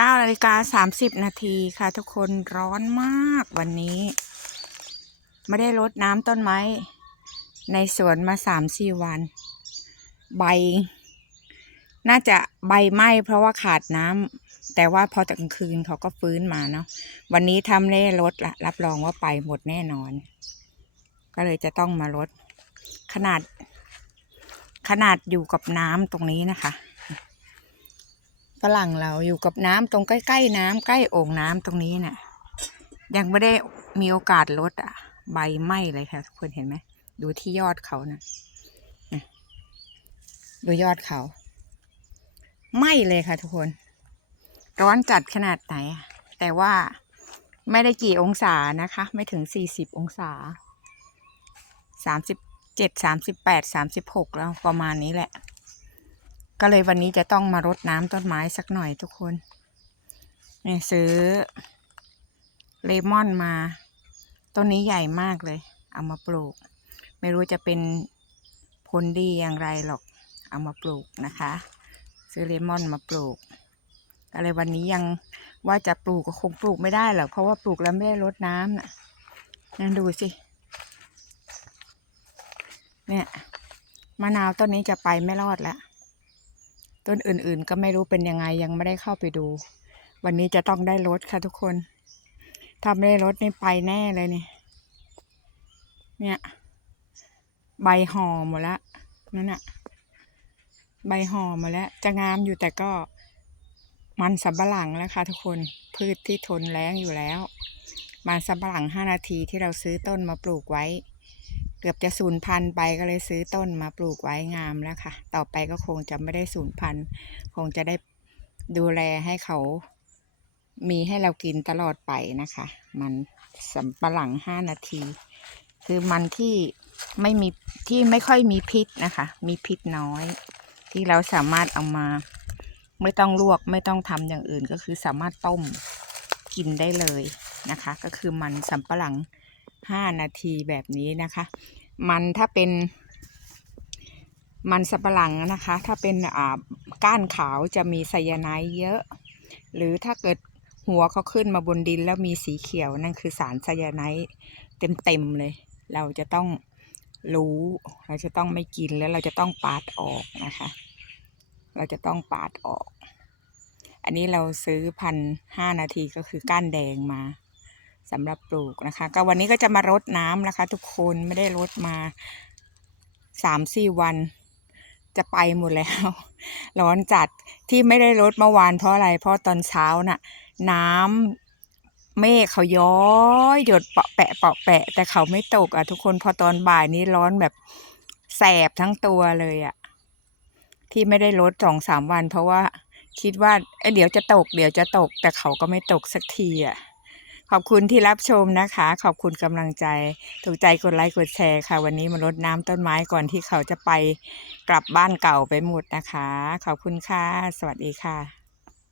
9นาฬิกา30 นาทีค่ะทุกคนร้อนมากวันนี้ ไม่ได้รดน้ำต้นไม้ ในสวนมา 3-4 วัน ใบ น่าจะใบไหม้เพราะว่าขาดน้ำแต่ว่าพอตกลางคืนเขาก็ฟื้นมาเนาะวันนี้ทำได้ลดละรับรองว่าไปหมดแน่นอน ก็เลยจะต้องมาลดขนาด ขนาดอยู่กับน้ำตรงนี้นะคะ ฝรั่งเราอยู่กับน้ำตรงใกล้ๆน้ำใกล้โอ่งน้ำตรงนี้เนี่ยยังไม่ได้มีโอกาสลดอะ ใบไหม้เลยค่ะทุกคนเห็นไหมดูที่ยอดเขานะ่ะดูยอดเขาไหม้เลยค่ะทุกคน ร้อนจัดขนาดไหน แต่ว่าไม่ได้กี่องศานะคะ ไม่ถึงสี่สิบองศาสามสิบเจ็ดสามสิบแปดสามสิบหกแล้วประมาณนี้แหละ ก็เลยวันนี้จะต้องมารดน้ำต้นไม้สักหน่อยทุกคนเนี่ยซื้อเลมอนมา ต้นนี้ใหญ่มากเลย เอามาปลูก ไม่รู้จะเป็นผลดีอย่างไรหรอก เอามาปลูกนะคะ ซื้อเลมอนมาปลูกก็เลยวันนี้ยังว่าจะปลูกก็คงปลูกไม่ได้หรอกเพราะว่าปลูกแล้วไม่ได้รดน้ำน่ะนั่นดูสิ เนี่ยมะนาวต้นนี้จะไปไม่รอดแล้ว ต้นอื่นๆ ก็ไม่รู้เป็นยังไงยังไม่ได้เข้าไปดู วันนี้จะต้องได้รถค่ะทุกคน ถ้าไม่ได้รถนี่ไปแน่เลยเนี่ยเนี่ย ใบห่อหมดล้วนั่นน่ะใบห่อหมาแล้ว จะงามอยู่แต่ก็มันสำปะหลังแล้วค่ะทุกคนพืชที่ทนแล้งอยู่แล้ว มันสำปะหลังห้านาทีที่เราซื้อต้นมาปลูกไว้ เกือบจะสูญพันธุ์ไปก็เลยซื้อต้นมาปลูกไว้งามแล้วค่ะ ต่อไปก็คงจะไม่ได้สูญพันธุ์ คงจะได้ดูแลให้เขา มีให้เรากินตลอดไปนะคะ มันสำปะหลังห้านาที คือมันที่ไม่มีที่ไม่ค่อยมีพิษนะคะ มีพิษน้อย ที่เราสามารถเอามา ไม่ต้องลวกไม่ต้องทำอย่างอื่นก็คือสามารถต้มกินได้เลยนะคะ ก็คือมันสำปะหลัง ห้านาทีแบบนี้นะคะ มันถ้าเป็น มันสับปะหลังนะคะ ถ้าเป็นอ่าก้านขาวจะมีไซยาไนด์เยอะ หรือถ้าเกิดหัวเขาขึ้นมาบนดินแล้วมีสีเขียวนั่นคือสารไซยาไนด์เต็มๆเลย เราจะต้องรู้เราจะต้องไม่กินแล้วเราจะต้องปาดออกนะคะ เราจะต้องปาดออก อันนี้เราซื้อพันห้านาทีก็คือก้านแดงมา สำหรับปลูกนะคะ ก็วันนี้ก็จะมารดน้ำนะคะ ทุกคนไม่ได้รดมาสามสี่วันจะไปหมดแล้ว ร้อนจัดที่ไม่ได้รดเมื่อวานเพราะอะไร เพราะตอนเช้าน่ะ น้ำเมฆเขาย้อยหยดเปาะแปะเปาะแปะ แต่เขาไม่ตกอะทุกคนพอตอนบ่ายนี้ร้อนแบบแสบทั้งตัวเลยอะ ที่ไม่ได้ลดสองสามวัน เพราะว่าคิดว่าเอ้ยเดี๋ยวจะตก เดี๋ยวจะตก แต่เขาก็ไม่ตกสักทีอะ ขอบคุณที่รับชมนะคะ ขอบคุณกำลังใจ ถูกใจกดไลค์กดแชร์ค่ะ วันนี้มารดน้ำต้นไม้ก่อนที่เขาจะไปกลับบ้านเก่าไปหมดนะคะ ขอบคุณค่ะ สวัสดีค่ะ